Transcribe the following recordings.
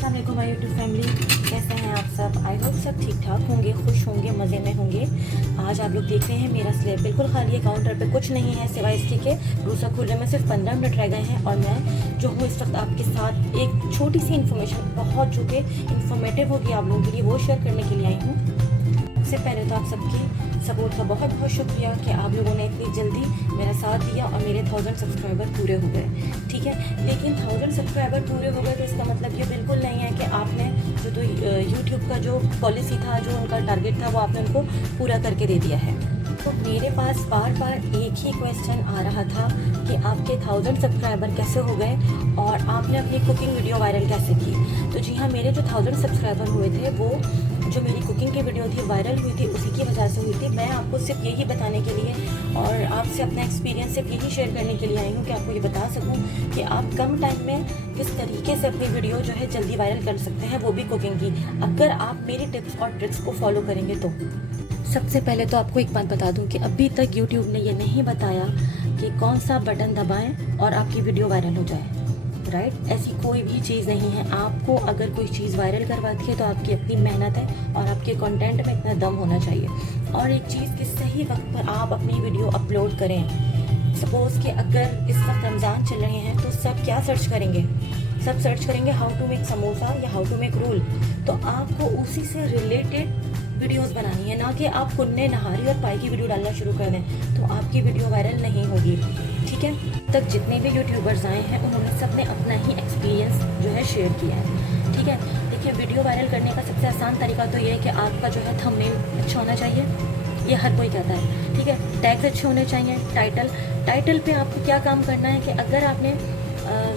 अस्सलाम वालेकुम my YouTube family, कैसे हैं आप सब। आई होप सब ठीक ठाक होंगे, खुश होंगे, मज़े में होंगे। आज आप लोग देख रहे हैं मेरा स्लैब बिल्कुल खाली है, काउंटर पे कुछ नहीं है सिवाय इसके के दूसरा खुलने में सिर्फ 15 मिनट रह गए हैं। और मैं जो हूँ इस वक्त आपके साथ एक छोटी सी इन्फॉर्मेशन, बहुत जो कि इन्फॉर्मेटिव होगी आप लोगों के लिए, वो शेयर करने के लिए आई हूँ। सबसे पहले तो आप सबकी सपोर्ट का बहुत बहुत शुक्रिया कि आप लोगों ने इतनी जल्दी मेरा साथ दिया और मेरे 1000 सब्सक्राइबर पूरे हो गए, ठीक है। लेकिन 1000 सब्सक्राइबर पूरे हो गए तो इसका मतलब ये बिल्कुल नहीं है कि आपने जो तो यूट्यूब का जो पॉलिसी था, जो उनका टारगेट था, वो आपने उनको पूरा करके दे दिया है। तो मेरे पास बार बार एक ही क्वेश्चन आ रहा था कि आपके 1000 सब्सक्राइबर कैसे हो गए और आपने अपनी कुकिंग वीडियो वायरल कैसे की। तो जी हाँ, मेरे जो 1000 सब्सक्राइबर हुए थे वो जो मेरी कुकिंग की वीडियो थी वायरल हुई थी, उसी की वजह से हुई थी। मैं आपको सिर्फ यही बताने के लिए और आपसे अपना एक्सपीरियंस सिर्फ यही शेयर करने के लिए आई हूँ कि आपको ये बता सकूँ कि आप कम टाइम में किस तरीके से अपनी वीडियो जो है जल्दी वायरल कर सकते हैं, वो भी कुकिंग की, अगर आप मेरी टिप्स और ट्रिक्स को फॉलो करेंगे तो। सबसे पहले तो आपको एक बात बता दूं कि अभी तक यूट्यूब ने ये नहीं बताया कि कौन सा बटन दबाएं और आपकी वीडियो वायरल हो जाए, राइट। ऐसी कोई भी चीज़ नहीं है। आपको अगर कोई चीज़ वायरल करवाती है तो आपकी अपनी मेहनत है और आपके कंटेंट में इतना दम होना चाहिए। और एक चीज़ कि सही वक्त पर आप अपनी वीडियो अपलोड करें। सपोज़ कि अगर इस वक्त रमज़ान चल रहे हैं तो सब क्या सर्च करेंगे, सब सर्च करेंगे हाउ टू मेक समोसा या हाउ टू मेक रोल। तो आपको उसी से रिलेटेड वीडियोस बनानी है, ना कि आप कुन्ने नहारी और पाई की वीडियो डालना शुरू कर दें, तो आपकी वीडियो वायरल नहीं होगी, ठीक है। तक जितने भी यूट्यूबर्स आए हैं उन्होंने सबने अपना ही एक्सपीरियंस जो है शेयर किया है, ठीक है। देखिए, वीडियो वायरल करने का सबसे आसान तरीका तो ये है कि आपका जो है थंबनेल अच्छा होना चाहिए, ये हर कोई कहता है, ठीक है। टैग्स अच्छे होने चाहिए। टाइटल पे आपको क्या काम करना है कि अगर आपने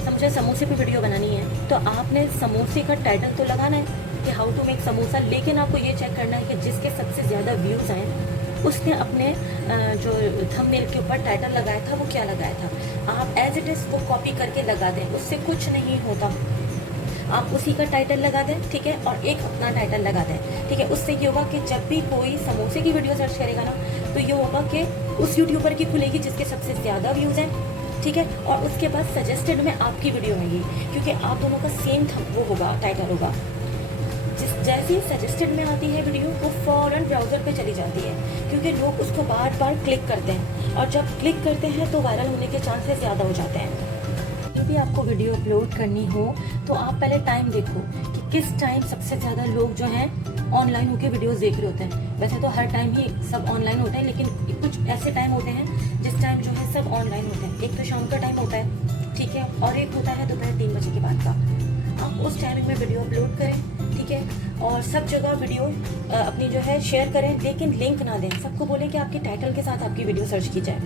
समझे समोसे पे वीडियो बनानी है तो आपने समोसे का टाइटल तो लगाना है कि हाउ टू मेक समोसा, लेकिन आपको ये चेक करना है कि जिसके सबसे ज़्यादा व्यूज़ आए उसने अपने जो थंबनेल के ऊपर टाइटल लगाया था वो क्या लगाया था। आप एज इट इज़ वो कॉपी करके लगा दें, उससे कुछ नहीं होता। आप उसी का टाइटल लगा दें, ठीक है, और एक अपना टाइटल लगा दें, ठीक है। उससे ये होगा कि जब भी कोई समोसे की वीडियो सर्च करेगा ना तो ये होगा कि उस यूट्यूबर की खुलेगी जिसके सबसे ज़्यादा व्यूज़ हैं, ठीक है। और उसके बाद सजेस्टेड में आपकी वीडियो आएगी, क्योंकि आप दोनों का सेम वो होगा, टाइटल होगा। जैसे ही सजेस्टेड में आती है वीडियो वो फ़ौरन ब्राउज़र पे चली जाती है, क्योंकि लोग उसको बार बार क्लिक करते हैं और जब क्लिक करते हैं तो वायरल होने के चांसेस ज़्यादा हो जाते हैं। जब भी आपको वीडियो अपलोड करनी हो तो आप पहले टाइम देखो कि किस टाइम सबसे ज़्यादा लोग जो हैं ऑनलाइन होकर वीडियोस देख रहे होते हैं। वैसे तो हर टाइम ही सब ऑनलाइन होते हैं, लेकिन कुछ ऐसे टाइम होते हैं जिस टाइम जो है सब ऑनलाइन होते हैं। एक तो शाम का टाइम होता है, ठीक है, और एक होता है दोपहर 3 बजे के बाद का। आप उस टाइमिंग में वीडियो अपलोड करें, ठीक है, और सब जगह वीडियो अपनी जो है शेयर करें, लेकिन लिंक ना दें। सबको बोलें कि आपके टाइटल के साथ आपकी वीडियो सर्च की जाए।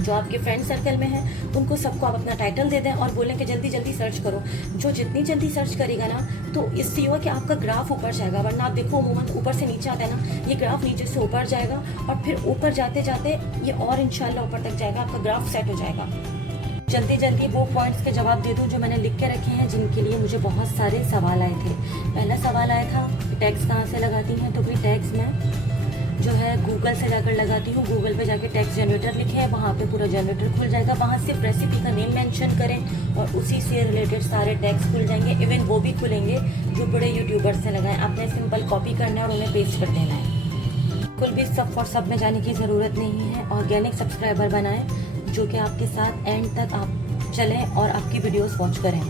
जो आपके फ्रेंड सर्कल में हैं उनको सबको आप अपना टाइटल दे दें और बोलें कि जल्दी जल्दी सर्च करो। जो जितनी जल्दी सर्च करेगा ना तो इससे होगा कि आपका ग्राफ ऊपर जाएगा। वरना आप देखो अमूमन ऊपर से नीचे आता है ना, ये ग्राफ नीचे से ऊपर जाएगा और फिर ऊपर जाते जाते ये और इंशाल्लाह ऊपर तक जाएगा, आपका ग्राफ सेट हो जाएगा। जल्दी जल्दी वो पॉइंट्स के जवाब दे दूं जो मैंने लिख के रखे हैं, जिनके लिए मुझे बहुत सारे सवाल आए थे। पहला सवाल आया था टैग्स कहाँ से लगाती हैं, तो भाई टैग्स मैं जो है गूगल से जाकर लगाती हूँ। गूगल पे जाके टैक्स जनरेटर लिखे हैं, वहाँ पे पूरा जनरेटर खुल जाएगा। वहाँ सिर्फ रेसिपी का नेम मेंशन करें और उसी से रिलेटेड सारे टैग्स खुल जाएंगे। इवन वो भी खुलेंगे जो बड़े यूट्यूबर्स से लगाएं। आपने सिंपल कॉपी करना है और उन्हें पेस्ट कर देना है। बिल्कुल भी सब फॉर सब में जाने की ज़रूरत नहीं है। ऑर्गेनिक सब्सक्राइबर बनाएं जो कि आपके साथ एंड तक आप चलें और आपकी वीडियोस वॉच करें।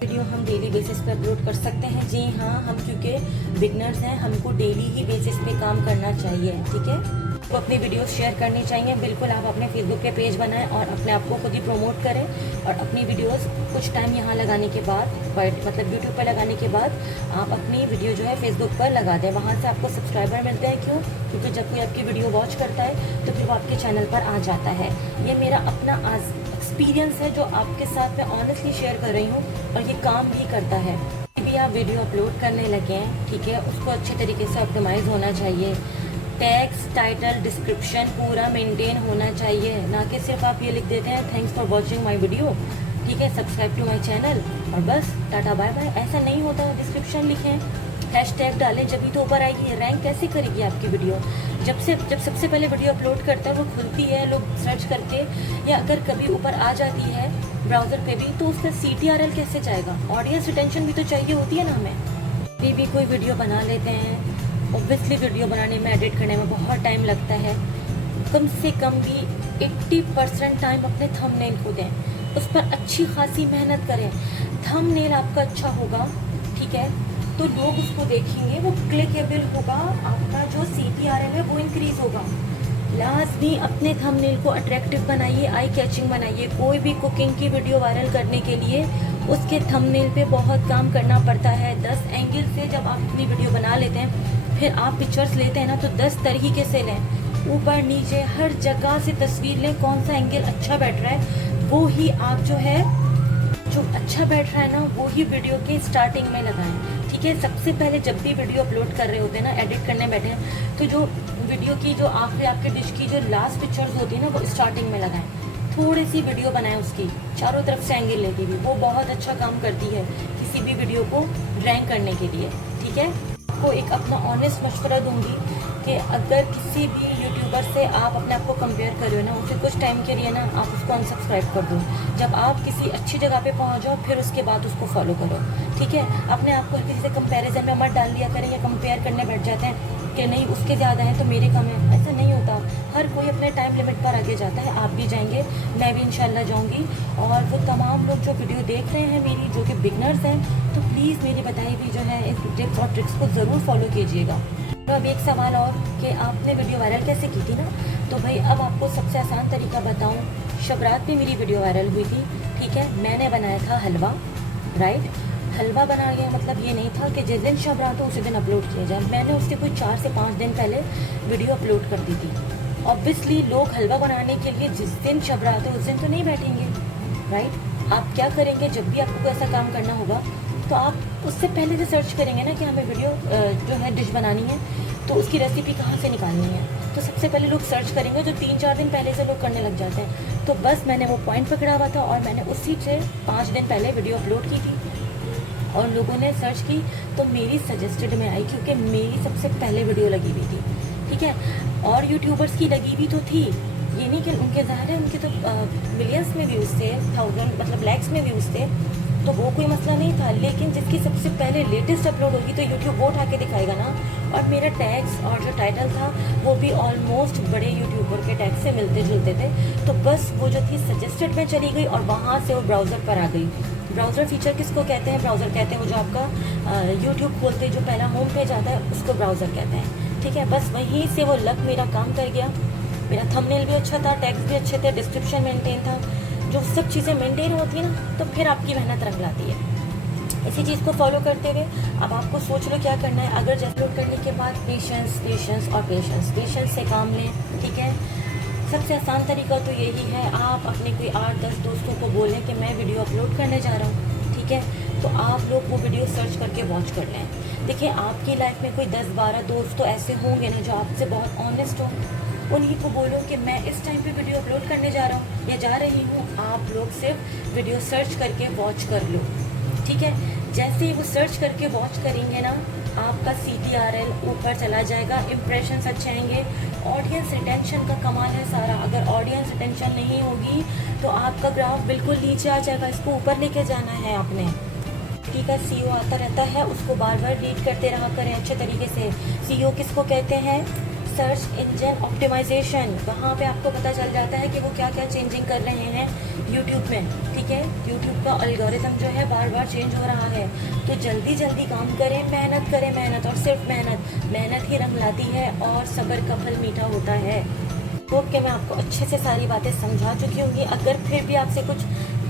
वीडियो हम डेली बेसिस पे अपलोड कर सकते हैं। जी हाँ, हम क्योंकि बिगनर्स हैं, हमको डेली ही बेसिस पे काम करना चाहिए, ठीक है। तो अपनी वीडियोस शेयर करनी चाहिए। बिल्कुल आप अपने फेसबुक पे पेज बनाएं और अपने आप को खुद ही प्रमोट करें और अपनी वीडियोस कुछ टाइम यहाँ लगाने के बाद, मतलब यूट्यूब पर लगाने के बाद आप अपनी वीडियो जो है फेसबुक पर लगा दें। वहाँ से आपको सब्सक्राइबर मिलते हैं। क्यों? क्योंकि जब कोई आपकी वीडियो वॉच करता है तो फिर वो आपके चैनल पर आ जाता है। ये मेरा अपना एक्सपीरियंस है जो आपके साथ मैं ऑनेस्टली शेयर कर रही हूँ और ये काम भी करता है। भी आप वीडियो अपलोड करने लगे हैं, ठीक है, उसको अच्छे तरीके से ऑप्टिमाइज़ होना चाहिए। टैग्स, टाइटल, डिस्क्रिप्शन पूरा मेंटेन होना चाहिए, ना कि सिर्फ आप ये लिख देते हैं thanks for watching my video, ठीक है, सब्सक्राइब टू माय चैनल और बस टाटा बाय बाय। ऐसा नहीं होता। डिस्क्रिप्शन लिखें, हैशटैग डालें, जब भी तो ऊपर आएगी। रैंक कैसे करेगी आपकी वीडियो? जब सबसे पहले वीडियो अपलोड करता है वो खुलती है, लोग सर्च करके, या अगर कभी ऊपर आ जाती है ब्राउज़र पे भी, तो उसका CTRL कैसे जाएगा? ऑडियंस रिटेंशन भी तो चाहिए होती है ना हमें। भी कोई वीडियो बना लेते हैं, ऑब्वियसली वीडियो बनाने में, एडिट करने में बहुत टाइम लगता है। कम से कम भी 80% टाइम अपने थंबनेल को दें, उस पर अच्छी खासी मेहनत करें। थंबनेल आपका अच्छा होगा, ठीक है, तो लोग उसको देखेंगे, वो क्लिकेबल होगा, आपका जो CTRL है वो इंक्रीज़ होगा। लाजमी अपने थंबनेल को अट्रैक्टिव बनाइए, आई कैचिंग बनाइए। कोई भी कुकिंग की वीडियो वायरल करने के लिए उसके थंबनेल पे बहुत काम करना पड़ता है। 10 एंगल से जब आप अपनी वीडियो बना लेते हैं, फिर आप पिक्चर्स लेते हैं ना, तो 10 तरीके से लें, ऊपर नीचे हर जगह से तस्वीर लें, कौन सा एंगल अच्छा बैठ रहा है वो ही आप जो है, जो अच्छा बैठ रहा है ना, वो ही वीडियो के स्टार्टिंग में लगाएं, ठीक है। सबसे पहले जब भी वीडियो अपलोड कर रहे होते हैं ना, एडिट करने बैठे हैं, तो जो वीडियो की जो आखिरी आपके डिश की जो लास्ट पिक्चर्स होती है ना, वो स्टार्टिंग में लगाएं। थोड़ी सी वीडियो बनाएं उसकी चारों तरफ से एंगल लेके भी, वो बहुत अच्छा काम करती है किसी भी वीडियो को रैंक करने के लिए, ठीक है। आपको एक अपना ऑनेस्ट मशवरा दूंगी कि अगर किसी भी यूट्यूबर से आप अपने आप को कंपेयर कर रहे हो ना, उसे कुछ टाइम के लिए ना आप उसको अनसब्सक्राइब कर दो। जब आप किसी अच्छी जगह पे पहुंच जाओ, फिर उसके बाद उसको फॉलो करो, ठीक है। अपने आप को किसी से कंपैरिजन में मत डाल दिया करें, या कंपेयर करने बैठ जाते हैं कि नहीं उसके ज़्यादा है तो मेरे कम है। ऐसा नहीं होता, हर कोई अपने टाइम लिमिट पर आगे जाता है। आप भी जाएंगे, मैं भी इंशाल्लाह जाऊंगी। और वो तमाम लोग जो वीडियो देख रहे हैं मेरी, जो कि बिगनर्स हैं, तो प्लीज़ मेरी बताई हुई जो है इस टिप्स और ट्रिक्स को ज़रूर फॉलो कीजिएगा। तो अब एक सवाल और कि आपने वीडियो वायरल कैसे की थी ना, तो भाई अब आपको सबसे आसान तरीका बताऊँ। शबरात में मेरी वीडियो वायरल हुई थी, ठीक है। मैंने बनाया था हलवा, राइट। हलवा बना गया, मतलब ये नहीं था कि जिस दिन शबरात हो उसी दिन अपलोड किया जाए। मैंने उसके कोई 4 से 5 दिन पहले वीडियो अपलोड कर दी थी। ऑब्वियसली लोग हलवा बनाने के लिए जिस दिन शबरात हो उस दिन तो नहीं बैठेंगे, राइट। आप क्या करेंगे, जब भी आपको ऐसा काम करना होगा तो आप उससे पहले से सर्च करेंगे ना कि हमें वीडियो जो है डिश बनानी है, तो उसकी रेसिपी कहाँ से निकालनी है। तो सबसे पहले लोग सर्च करेंगे, जो 3-4 दिन पहले से लोग करने लग जाते हैं। तो बस मैंने वो पॉइंट पकड़ा हुआ था और मैंने उसी से 5 दिन पहले वीडियो अपलोड की थी, और लोगों ने सर्च की तो मेरी सजेस्टेड में आई, क्योंकि मेरी सबसे पहले वीडियो लगी हुई थी, ठीक है। और यूट्यूबर्स की लगी भी तो थी, ये नहीं कि उनके ज़ाहिर है उनके तो मिलियंस में व्यूज़ थे, 1000 मतलब लैक्स में व्यूज़ थे, तो वो कोई मसला नहीं था। लेकिन जिसकी सबसे पहले लेटेस्ट अपलोड होगी तो यूट्यूब वो उठा के दिखाएगा ना। और मेरा टैग्स और जो टाइटल था वो भी ऑलमोस्ट बड़े यूट्यूबर के टैग से मिलते जुलते थे। तो बस वो जो थी सजेस्टेड में चली गई और वहाँ से वो ब्राउज़र पर आ गई। ब्राउज़र फीचर किसको कहते हैं? ब्राउज़र कहते हैं वो जो आपका यूट्यूब खोलते जो पहला होम पेज आता है उसको ब्राउज़र कहते हैं, ठीक है। बस वहीं से वो लक मेरा काम कर गया। मेरा थंबनेल भी अच्छा था, टैग्स भी अच्छे थे, डिस्क्रिप्शन मेंटेन था, जो सब चीज़ें मेंटेन होती है ना, तो फिर आपकी मेहनत रंग लाती है। इसी चीज़ को फॉलो करते हुए अब आपको सोच लो क्या करना है। अगर अपलोड करने के बाद पेशेंस और पेशेंस से काम लें, ठीक है। सबसे आसान तरीका तो यही है, आप अपने कोई 8-10 दोस्तों को बोलें कि मैं वीडियो अपलोड करने जा रहा हूँ, ठीक है। तो आप लोग वो वीडियो सर्च करके वॉच कर लें। देखिए आपकी लाइफ में कोई 10-12 दोस्त तो ऐसे होंगे ना जो आपसे बहुत ऑनेस्ट हो, उन्हीं को बोलो कि मैं इस टाइम पे वीडियो अपलोड करने जा रहा हूँ या जा रही हूँ। आप लोग सिर्फ वीडियो सर्च करके वॉच कर लो, ठीक है। जैसे ही वो सर्च करके वॉच करेंगे ना, आपका CTRL ऊपर चला जाएगा, इम्प्रेशंस अच्छे आएंगे। ऑडियंस रिटेंशन का कमाल है सारा। अगर ऑडियंस रिटेंशन नहीं होगी तो आपका ग्राफ बिल्कुल नीचे आ जाएगा। इसको ऊपर लेके जाना है आपने। ठीक है, CEO आता रहता है, उसको बार बार रीड करते रहा करें अच्छे तरीके से। CEO किसको कहते हैं? Search engine optimisation. वहाँ पे आपको पता चल जाता है कि वो क्या क्या चेंजिंग कर रहे हैं यूट्यूब में, ठीक है। यूट्यूब का एल्गोरिथम जो है बार बार चेंज हो रहा है, तो जल्दी जल्दी काम करें, मेहनत करें, मेहनत और सिर्फ मेहनत ही रंग लाती है और सब्र का फल मीठा होता है। होप कि मैं आपको अच्छे से सारी बातें समझा चुकी होंगी। अगर फिर भी आपसे कुछ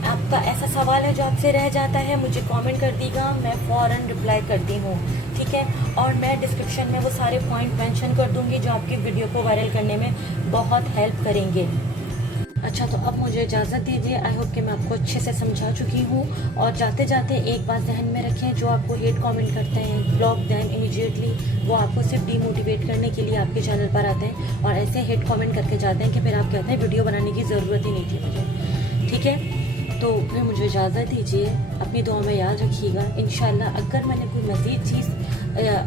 आपका ऐसा सवाल है जो आपसे रह जाता है, मुझे कमेंट कर दीजिएगा, मैं फ़ौरन रिप्लाई करती हूँ, ठीक है। और मैं डिस्क्रिप्शन में वो सारे पॉइंट मेंशन कर दूँगी जो आपकी वीडियो को वायरल करने में बहुत हेल्प करेंगे। अच्छा, तो अब मुझे इजाज़त दीजिए। आई होप कि मैं आपको अच्छे से समझा चुकी हूँ। और जाते जाते एक बात ध्यान में रखें, जो आपको हेट कमेंट करते हैं, ब्लॉक देम इमीडिएटली। वो आपको सिर्फ डीमोटिवेट करने के लिए आपके चैनल पर आते हैं और ऐसे हेट कमेंट करके जाते हैं कि फिर आप कहते हैं वीडियो बनाने की ज़रूरत ही नहीं थी मुझे, ठीक है। तो फिर मुझे इजाज़त दीजिए, अपनी दुआ में याद रखिएगा। इंशाल्लाह अगर मैंने कोई मज़ीद चीज़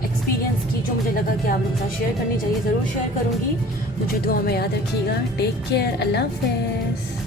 एक्सपीरियंस की जो मुझे लगा कि आप लोगों के साथ शेयर करनी चाहिए, ज़रूर शेयर करूँगी। मुझे दुआ में याद रखिएगा। टेक केयर, अल्लाह हाफ़िज़।